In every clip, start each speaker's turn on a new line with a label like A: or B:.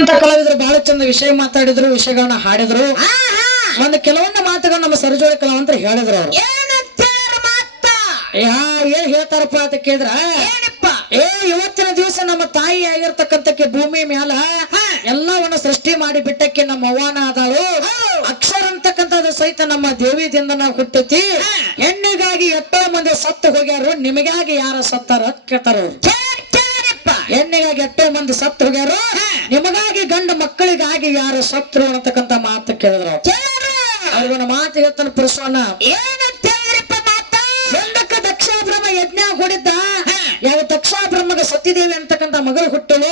A: ಅಂತ ಕಲಾವಿದರು ಬಹಳ ಚಂದ ವಿಷಯ ಮಾತಾಡಿದ್ರು ವಿಷಯಗಳನ್ನ ಹಾಡಿದ್ರು. ಒಂದು ಕೆಲವೊಂದು ಮಾತುಗಳು ನಮ್ಮ ಸರಜೋಳ ಕಲಾವಂತರು ಹೇಳಿದ್ರು ಅವರು. ಏನ್ ಹೇಳ್ತಾರಪ್ಪ ಅಂತ ಕೇಳಿದ್ರ? ಏ ಇವತ್ತಿನ ದಿವಸ ನಮ್ಮ ತಾಯಿ ಆಗಿರ್ತಕ್ಕಂಥ ಭೂಮಿ ಮ್ಯಾಲ ಎಲ್ಲವನ್ನ ಸೃಷ್ಟಿ ಮಾಡಿ ಬಿಟ್ಟಕ್ಕೆ ನಮ್ಮ ಅವ್ವಾನ ಆದಳು. ಅಕ್ಷರ ಅಂತಕ್ಕಂಥದ್ದು ಸಹಿತ ನಮ್ಮ ದೇವಿದಿಂದ ನಾವು ಹುಟ್ಟತಿ ಹೆಣ್ಣಿಗಾಗಿ ಎಷ್ಟೋ ಮಂದಿ ಸತ್ತು ಹೋಗ್ಯಾರು ನಿಮಗಾಗಿ ಯಾರ ಸತ್ತಾರ ಕೇಳ್ತಾರ. ಹೆಣ್ಣಿಗಾಗಿ ಎಷ್ಟೋ ಮಂದಿ ಸತ್ತು ಹೋಗ್ಯಾರು ನಿಮಗಾಗಿ ಗಂಡ ಮಕ್ಕಳಿಗಾಗಿ ಯಾರು ಸತ್ರು? ಅನ್ನತಕ್ಕಂತ ಮಾತು ಕೇಳಿದ್ರು ಅವ್ರಿಗೊಂದು ಮಾತು ಹೇಳ್ತಾನೆ ಪುರುಷವನ್ನ ಗಂಡಕ್ಕ ದಕ್ಷಾಬ್ರಹ್ಮ ಯಜ್ಞ ಹೊಡಿದ್ದ? ಯಾವ ದಕ್ಷ ಬ್ರಹ್ಮಗ ಸತ್ಯದೇವಿ ಅಂತಕ್ಕಂತ ಮಗಳು ಹುಟ್ಟಲು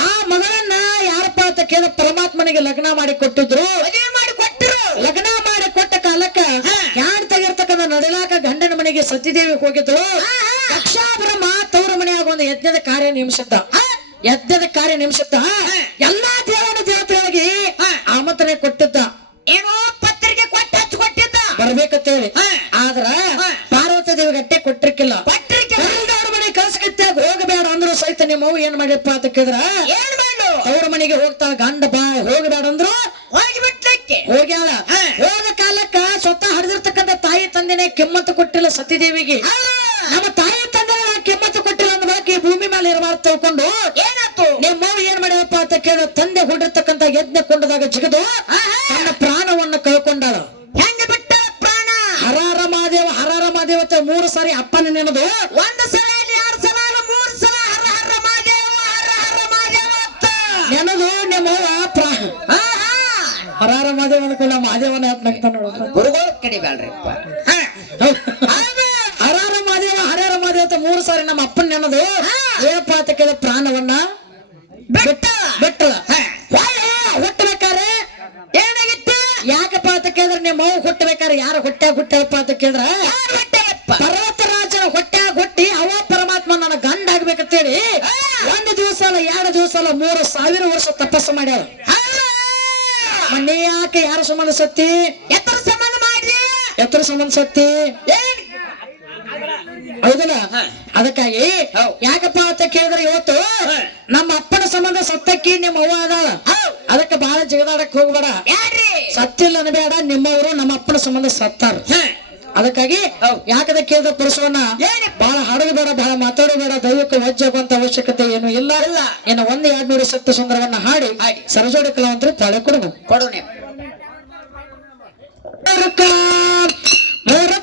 A: ಆ ಮಗಳನ್ನ ಯಾರಪ್ಪ ಅಂತ ಕೇಳ ಪರಮಾತ್ಮನಿಗೆ ಲಗ್ನ ಮಾಡಿ ಕೊಟ್ಟಿದ್ರು. ಲಗ್ನ ಮಾಡಿ ಕೊಟ್ಟ ಕಾಲಕ್ಕ ಯಾರು ತೆಗಿರ್ತಕ್ಕಂಥ ನಡಲಾಕ ಗಂಡನ ಮನೆಗೆ ಸತ್ಯದೇವಿ ಹೋಗಿದ್ರು ದಕ್ಷ ಬ್ರಹ್ಮ ತವ್ರ ಮನೆಯಾಗ ಒಂದು ಯಜ್ಞದ ಕಾರ್ಯ ನಿಮಿಷದ ಯಜ್ಞದ ಕಾರ್ಯ ನಿಮಿಷದ ಎಲ್ಲಾ ದೇವನ ದೇವತೆಗಳಿಗೆ ಆಮಂತ್ರಣ ಕೊಟ್ಟಿದ್ದ.
B: ಏನೋ ಪತ್ರಿಕೆ ಕೊಟ್ಟ ಹಚ್ಚಿ ಕೊಟ್ಟಿದ್ದ.
A: ಬರ್ಬೇಕಂತೇಳಿ. ಆದ್ರ ಪಾರ್ವತಿ ದೇವಿಗೆ ಅಟ್ಟೆ ಕೊಟ್ಟಿರ್ಕಿಲ್ಲ. ಅವ್ರ ಮನೆ ಕಳ್ಸಕತ್ಯಾಗ ಹೋಗಬೇಡ ಅಂದ್ರು ಸಹಿತ ನಿಮ್ಮ ಅವು ಏನ್ ಮಾಡಿಪ್ಪ ಅಂತ ಕೇಳಿದ್ರ?
B: ಏನ್ ಮಾಡು
A: ಅವ್ರ ಮನೆಗೆ ಹೋಗ್ತಾ ಗಂಡ ಬಾ ಹೋಗಬೇಡ ಅಂದ್ರು?
B: ಹೋಗಿ ಬಿಟ್ಲಿಕ್ಕೆ
A: ಹೋಗ್ಯಾಳ. ಹೋದ ಕಾಲಕ್ಕ ಸ್ವತಃ ಹರಿದಿರ್ತಕ್ಕಂಥ ತಾಯಿ ತಂದೆನೆ ಕೆಮ್ಮತ್ತು ಕೊಟ್ಟಿಲ್ಲ ಸತಿದೇವಿಗೆ. ನಮ್ಮ ತಾಯಿ ತಂದೆ ಕೆಮ್ಮತ್ತು ಕೊಟ್ಟಿಲ್ಲ ಅಂದ ಬಳಕ ಈ ಭೂಮಿ ಮೇಲೆ ಇರಬಾರ್ದು ತಿಳ್ಕೊಂಡು
B: ಏನಾಯ್ತು?
A: ನಿಮ್ಮ ಏನ್ ಮಾಡ್ಯಪ್ಪ ಅಂತ ಕೇಳಿದ ತಂದೆ ಹೊಡಿರ್ತಕ್ಕಂಥ ಯಜ್ಞ ಕೊಂಡದಾಗ ಜಿಗದು ತನ್ನ ಪ್ರಾಣವನ್ನ ಕಳ್ಕೊಂಡಾಳ.
B: ಹೆಂಗ ಬಿಟ್ಟ ಪ್ರಾಣ.
A: ಹರಾರ ಮಹಾದೇವ ಹರಾರ ಮಹಾದೇವತೆ ಮೂರು ಸಾರಿ ಅಪ್ಪನ ನೆನದು
B: ಒಂದು ಸಲ ಎರಡು ಸಲ ಮೂರು ಸಲ ಹರ ಹರ ಮಹಾದೇವ ಹರ ಹರ ಮಹಾದೇವ
A: ನೆನದು
B: ಹಾ, ಹಾ.
A: ಹರಾರ ಮಾದೇವ ಅನ್ಕೊಂಡ ಮಾದೇವನ ಯಾಕೆ ನಗ್ತಾನ
B: ಗುರುಗಳು ಕಡಿಬ್ಯಾಳ್ರಿಪ್ಪ
A: ಹರಾರ ಮಾದೇವ ಹರಾರ ಮಾದೇವ ಅಂತ ಮೂರು ಸಾರಿ ನಮ್ಮ ಅಪ್ಪನ ನೆನದು? ಏ ಅಂತ ಕೇಳಿದ ಪ್ರಾಣವನ್ನ
B: ಬೆಟ್ಟ.
A: ಬೆಟ್ಟ. ಹುಟ್ಟಬೇಕಾರೆ
B: ಏನಾಗಿತ್ತು?
A: ಯಾಕಪ್ಪ ಅಂತ ಕೇಳಿದ್ರೆ ನಿಮ್ಮ ಮಗು ಹುಟ್ಟಬೇಕಾರೆ ಯಾರು ಹೊಟ್ಟೆ ಹುಟ್ಟ್ಯಾರಪ್ಪ ಅಂತ ಕೇಳಿದ್ರ
B: ಪರ್ವತ ರಾಜನ
A: ಹೊಟ್ಟೆ ಹೊಟ್ಟ್ಯಾಗ ಹುಟ್ಟಿ ಅವ ಪರಮಾತ್ಮ ನನ್ನ ಗಂಡ ಆಗ್ಬೇಕಂತೇಳಿ ಒಂದು ದಿವಸ ಅಲ್ಲ ಎರಡು ದಿವಸ ಅಲ್ಲ ಮೂರು ಸಾವಿರ ವರ್ಷ ತಪಸ್ಸು ಮಾಡ್ಯಾರ ಮನೆ ಯಾಕೆ ಯಾರು ಸಂಬಂಧ ಸತ್ತಿ?
B: ಎತ್ತರ ಸಂಬಂಧ ಮಾಡಿ
A: ಎತ್ತರ ಸಂಬಂಧ ಸತ್ತಿ?
B: ಏನ್
A: ಹೌದಲ್ಲ. ಅದಕ್ಕಾಗಿ. ಯಾಕಪ್ಪ ಅಂತ ಕೇಳಿದ್ರೆ ಇವತ್ತು ನಮ್ಮ ಅಪ್ಪನ ಸಂಬಂಧ ಸತ್ತಕ್ಕಿ ನಿಮ್ಮ ಅವ್ವ ಅದಾಳ. ಅದಕ್ಕೆ ಬಹಳ ಜಗದಾಡಕ್ ಹೋಗ್ಬೇಡ ಸತ್ತಿಲ್ಲ ಅನ್ಬೇಡ ನಿಮ್ಮವರು ನಮ್ಮ ಅಪ್ಪನ ಸಂಬಂಧ ಸತ್ತಾರ. ಅದಕ್ಕಾಗಿ. ಯಾಕದ ಕೇಳಿದ ಪುರುಷವನ್ನ? ಬಹಳ ಹಾಡೋದು ಬೇಡ ಬಹಳ ಮಾತಾಡೋದು ಬೇಡ ದೈವಕ್ಕೆ ವಜ್ಜಾಗುವಂತ ಅವಶ್ಯಕತೆ ಏನು ಇಲ್ಲ
B: ಇಲ್ಲ.
A: ಇನ್ನು ಒಂದ್ ಎರಡ್ ನೂರು ಸತ್ಯ ಸುಂದರವನ್ನ ಹಾಡಿ ಸರಜೋಡ ಕಲಾವಂತರು ತಾಳೆ ಕೊಡೋಣ ಕೊಡು ಹರನೆಂದ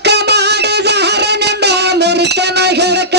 A: உலகிற்கு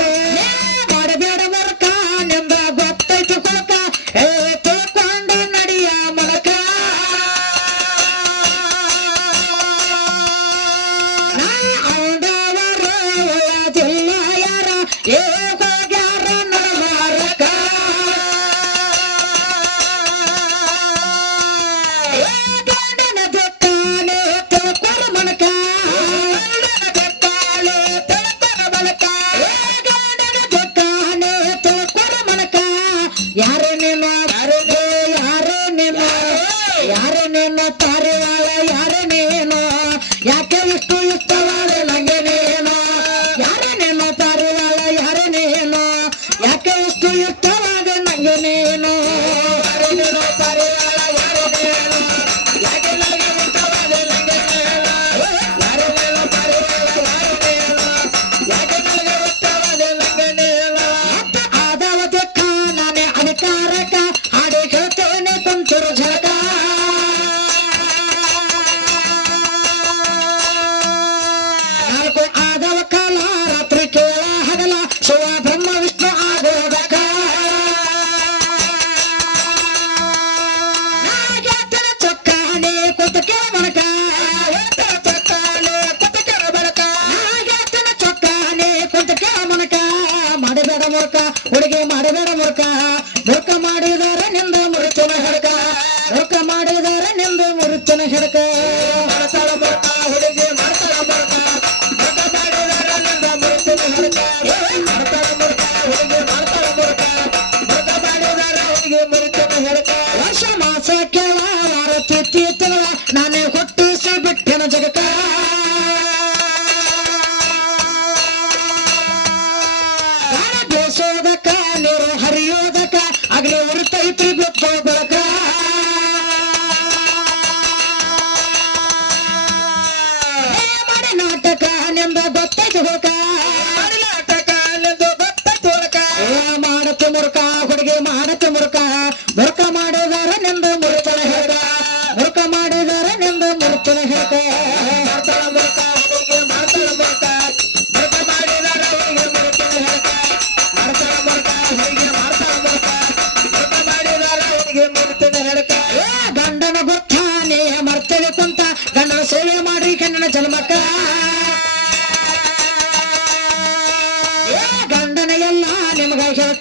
A: triplet go, go, go.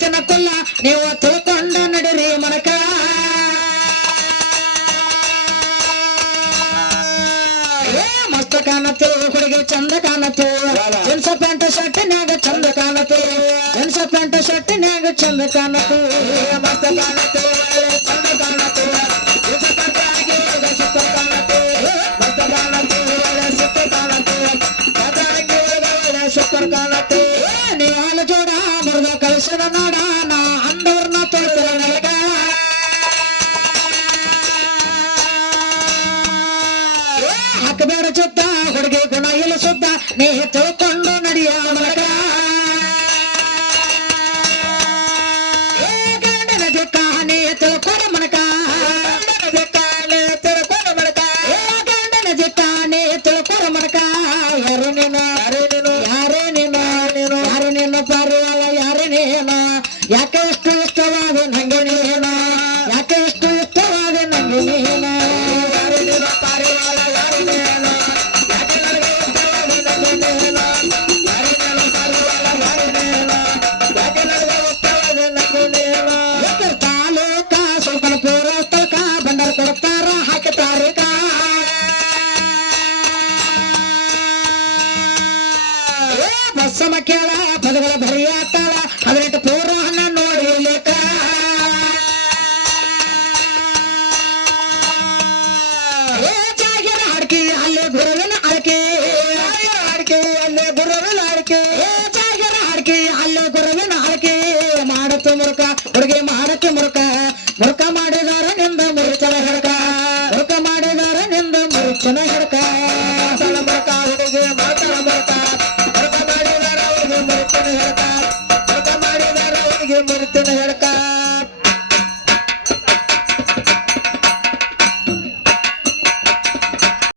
A: ಹೆಚ್ಚನ ಕೊಲ್ಲ, ನೀವು ತಿಳ್ಕೊಂಡ ನಡಿರಿ ಮನಕ. ಮಸ್ತ ಕಾಣತು ಹುಡುಗಿ ಚಂದ ಕಾಣತು ಜನ್ಸ ಪ್ಯಾಂಟ್ ಶರ್ಟ್ನ್ಯಾಗ ಚಂದ ಕಾಣತು ಜನ್ಸ ಪ್ಯಾಂಟ್ ಶರ್ಟ್ನ್ಯಾಗ ಚಂದ ಕಾಣತು ಮಸ್ತ ಕಾಣತು ಚಂದ ಕಾಣತು ನಾಡ